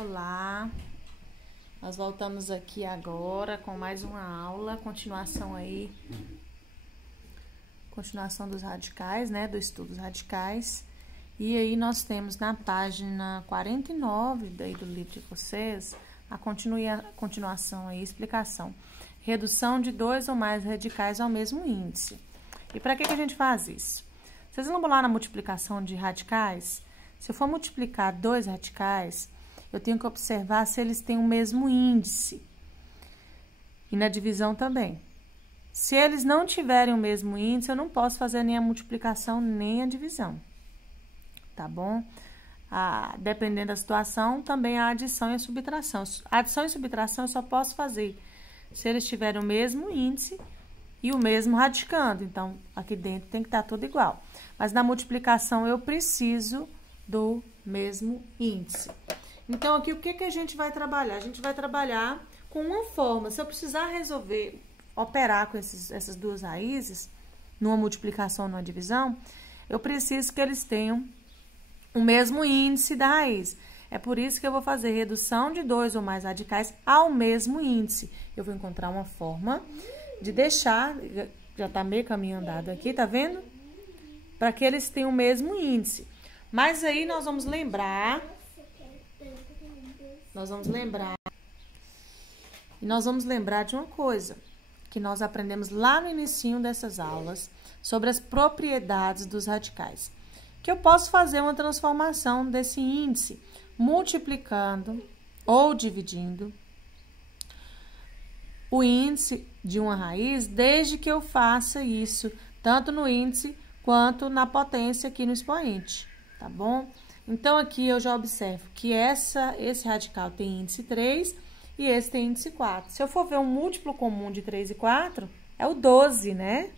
Olá, nós voltamos aqui agora com mais uma aula, continuação dos radicais, né, do estudo dos radicais. E aí nós temos na página 49 daí do livro de vocês, a continuação aí, explicação. Redução de dois ou mais radicais ao mesmo índice. E para que a gente faz isso? Vocês vão lá na multiplicação de radicais? Se eu for multiplicar dois radicais, eu tenho que observar se eles têm o mesmo índice. E na divisão também. Se eles não tiverem o mesmo índice, eu não posso fazer nem a multiplicação nem a divisão. Tá bom? Dependendo da situação, também a adição e a subtração. A adição e subtração eu só posso fazer se eles tiverem o mesmo índice e o mesmo radicando. Então, aqui dentro tem que estar tudo igual. Mas na multiplicação eu preciso do mesmo índice. Então, aqui o que a gente vai trabalhar? A gente vai trabalhar com uma forma. Se eu precisar resolver, operar com essas duas raízes, numa multiplicação ou numa divisão, eu preciso que eles tenham o mesmo índice da raiz. É por isso que eu vou fazer redução de dois ou mais radicais ao mesmo índice. Eu vou encontrar uma forma de deixar, já tá meio caminho andado aqui, tá vendo? Para que eles tenham o mesmo índice. Mas aí nós vamos lembrar... E nós vamos lembrar de uma coisa que nós aprendemos lá no inicinho dessas aulas sobre as propriedades dos radicais. Que eu posso fazer uma transformação desse índice multiplicando ou dividindo o índice de uma raiz, desde que eu faça isso tanto no índice quanto na potência aqui no expoente, tá bom? Então, aqui eu já observo que esse radical tem índice 3 e esse tem índice 4. Se eu for ver um múltiplo comum de 3 e 4, é o 12, né?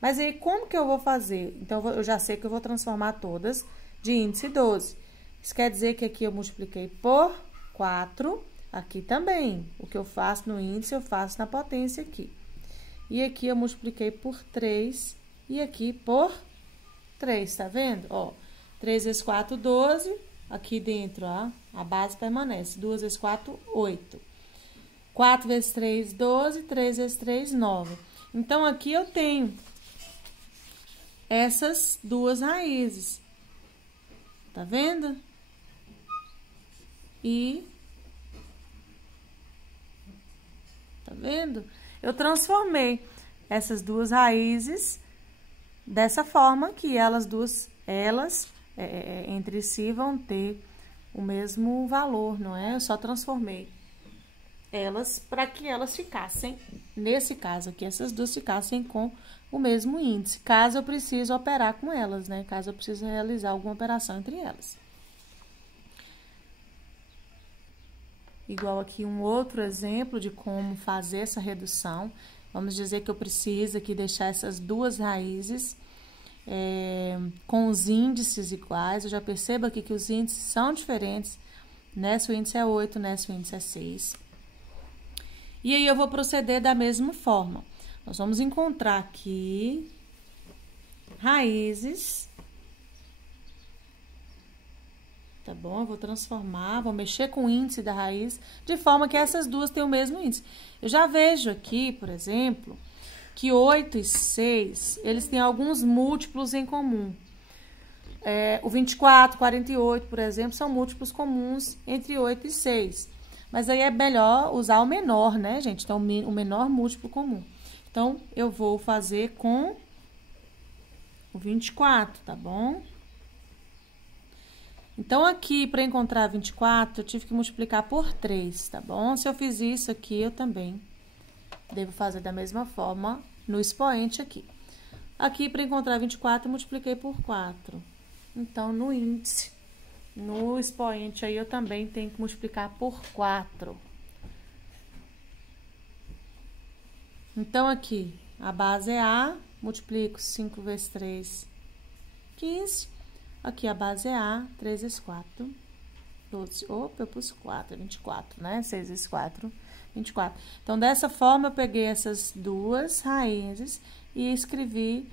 Mas aí, como que eu vou fazer? Então, eu já sei que eu vou transformar todas de índice 12. Isso quer dizer que aqui eu multipliquei por 4, aqui também. O que eu faço no índice, eu faço na potência aqui. E aqui eu multipliquei por 3 e aqui por 3, tá vendo? Ó. 3 vezes 4, 12. Aqui dentro, ó, a base permanece. 2 vezes 4, 8. 4 vezes 3, 12. 3 vezes 3, 9. Então, aqui eu tenho essas duas raízes. Tá vendo? Tá vendo? Eu transformei essas duas raízes dessa forma que elas entre si vão ter o mesmo valor, não é? Eu só transformei elas para que elas ficassem, nesse caso aqui, essas duas ficassem com o mesmo índice, caso eu precise operar com elas, né? Caso eu precise realizar alguma operação entre elas. Igual aqui um outro exemplo de como fazer essa redução. Vamos dizer que eu preciso aqui deixar essas duas raízes com os índices iguais. Eu já percebo aqui que os índices são diferentes. Nessa o índice é 8, nessa o índice é 6. E aí eu vou proceder da mesma forma. Nós vamos encontrar aqui raízes. Tá bom? Eu vou transformar, vou mexer com o índice da raiz, de forma que essas duas tenham o mesmo índice. Eu já vejo aqui, por exemplo, que 8 e 6, eles têm alguns múltiplos em comum. O 24, 48, por exemplo, são múltiplos comuns entre 8 e 6. Mas aí é melhor usar o menor, né, gente? Então, o menor múltiplo comum. Então, eu vou fazer com o 24, tá bom? Então, aqui, para encontrar 24, eu tive que multiplicar por 3, tá bom? Se eu fiz isso aqui, eu também devo fazer da mesma forma no expoente aqui. Aqui, para encontrar 24, eu multipliquei por 4. Então, no índice, no expoente aí, eu também tenho que multiplicar por 4. Então, aqui, a base é A, multiplico 5 vezes 3, 15. Aqui a base é A, 3 vezes 4, 12. Opa, eu pus 4, 24, né? 6 vezes 4, 24. Então, dessa forma, eu peguei essas duas raízes e escrevi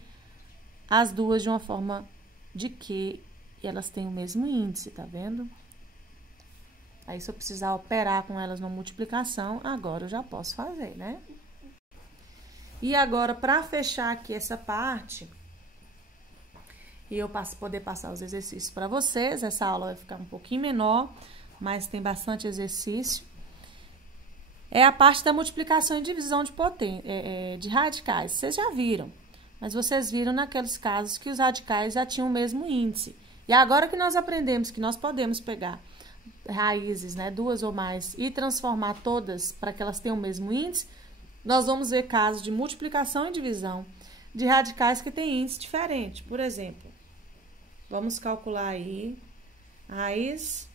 as duas de uma forma de que elas têm o mesmo índice, tá vendo? Aí, se eu precisar operar com elas na multiplicação, agora eu já posso fazer, né? E agora, para fechar aqui essa parte, e eu poder passar os exercícios para vocês, essa aula vai ficar um pouquinho menor, mas tem bastante exercício. É a parte da multiplicação e divisão de radicais. Vocês já viram, mas vocês viram naqueles casos que os radicais já tinham o mesmo índice. E agora que nós aprendemos que nós podemos pegar raízes, né, 2 ou mais, e transformar todas para que elas tenham o mesmo índice, nós vamos ver casos de multiplicação e divisão de radicais que têm índice diferente. Por exemplo, vamos calcular aí a raiz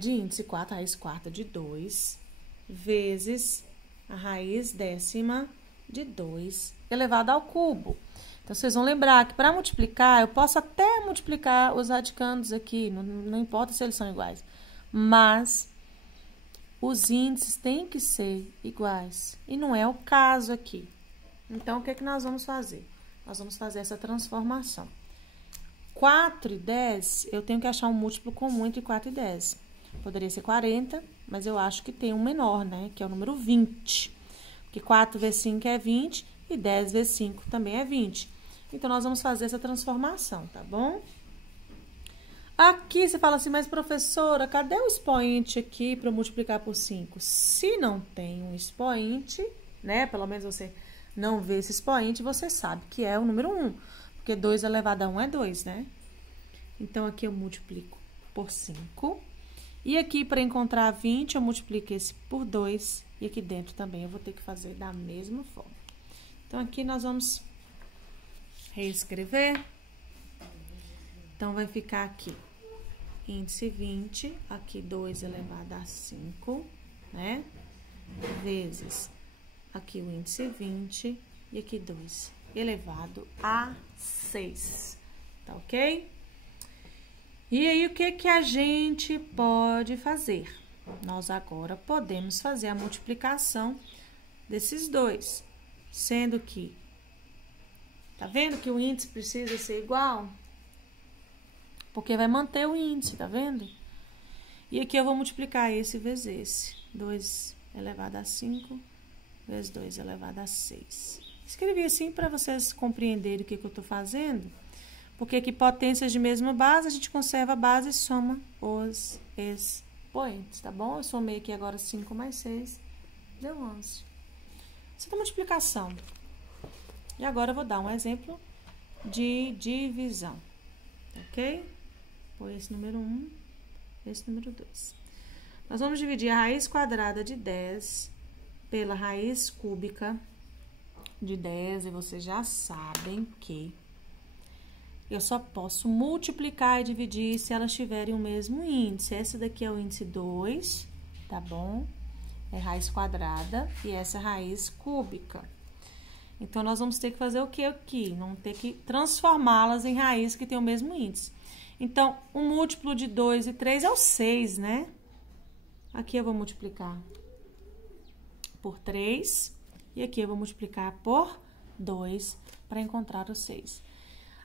de índice 4, a raiz quarta de 2, vezes a raiz décima de 2 elevado ao cubo. Então, vocês vão lembrar que para multiplicar, eu posso até multiplicar os radicandos aqui, não importa se eles são iguais, mas os índices têm que ser iguais, e não é o caso aqui. Então, o que é que nós vamos fazer? Nós vamos fazer essa transformação. 4 e 10, eu tenho que achar um múltiplo comum entre 4 e 10. Poderia ser 40, mas eu acho que tem um menor, né? Que é o número 20. Porque 4 vezes 5 é 20 e 10 vezes 5 também é 20. Então, nós vamos fazer essa transformação, tá bom? Aqui você fala assim, mas professora, cadê o expoente aqui para multiplicar por 5? Se não tem um expoente, né? Pelo menos você não vê esse expoente, você sabe que é o número 1. Porque 2 elevado a 1 é 2, né? Então, aqui eu multiplico por 5. E aqui, para encontrar 20, eu multiplico esse por 2. E aqui dentro também eu vou ter que fazer da mesma forma. Então, aqui nós vamos reescrever. Então, vai ficar aqui índice 20, aqui 2 elevado a 5, né? Vezes aqui o índice 20 e aqui 2 elevado a 6, tá ok? E aí, o que que a gente pode fazer? Nós agora podemos fazer a multiplicação desses dois, sendo que, tá vendo que o índice precisa ser igual? Porque vai manter o índice, tá vendo? E aqui eu vou multiplicar esse vezes esse. 2 elevado a 5 vezes 2 elevado a 6. Escrevi assim para vocês compreenderem o que eu estou fazendo. Porque aqui potências de mesma base, a gente conserva a base e soma os expoentes, tá bom? Eu somei aqui agora 5 mais 6, deu 11. Isso é multiplicação. E agora eu vou dar um exemplo de divisão, ok? Por esse número 1, esse número 2. Nós vamos dividir a raiz quadrada de 10 pela raiz cúbica de 10, e vocês já sabem que eu só posso multiplicar e dividir se elas tiverem o mesmo índice. Essa daqui é o índice 2, tá bom? É raiz quadrada e essa é raiz cúbica. Então, nós vamos ter que fazer o que aqui? Vamos ter que transformá-las em raiz que tem o mesmo índice. Então, o múltiplo de 2 e 3 é o 6, né? Aqui eu vou multiplicar por 3 e aqui eu vou multiplicar por 2 para encontrar o 6.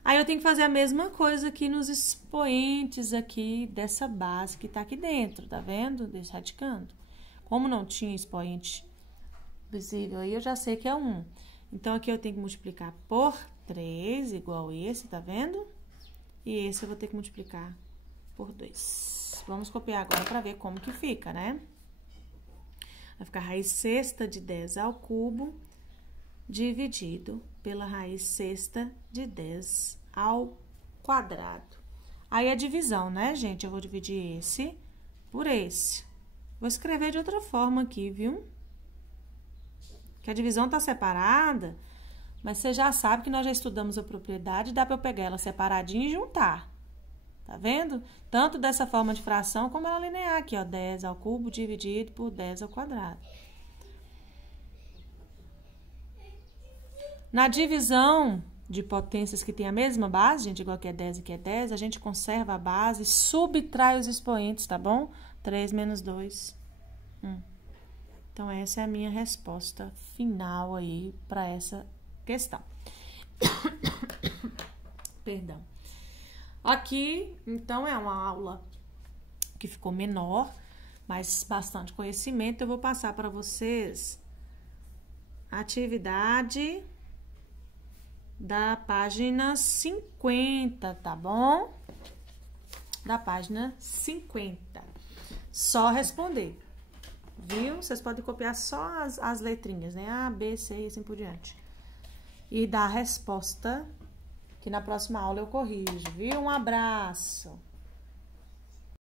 Aí, eu tenho que fazer a mesma coisa aqui nos expoentes aqui dessa base que tá aqui dentro, tá vendo? Desse radicando. Como não tinha expoente visível aí, eu já sei que é 1. Então, aqui eu tenho que multiplicar por 3, igual esse, tá vendo? E esse eu vou ter que multiplicar por 2. Vamos copiar agora para ver como que fica, né? Vai ficar raiz sexta de 10 ao cubo, dividido pela raiz sexta de 10 ao quadrado. Aí, é divisão, né, gente? Eu vou dividir esse por esse. Vou escrever de outra forma aqui, viu? Que a divisão tá separada, mas você já sabe que nós já estudamos a propriedade, dá para eu pegar ela separadinha e juntar. Tá vendo? Tanto dessa forma de fração, como ela linear aqui, ó, 10 ao cubo dividido por 10 ao quadrado. Na divisão de potências que tem a mesma base, gente, igual que é 10 e que é 10, a gente conserva a base e subtrai os expoentes, tá bom? 3 menos 2, 1. Então, essa é a minha resposta final aí para essa questão. Perdão. Aqui, então, é uma aula que ficou menor, mas bastante conhecimento. Eu vou passar para vocês a atividade da página 50, tá bom? Da página 50. Só responder, viu? Vocês podem copiar só as letrinhas, né? A, B, C e assim por diante. E dar a resposta, que na próxima aula eu corrijo, viu? Um abraço!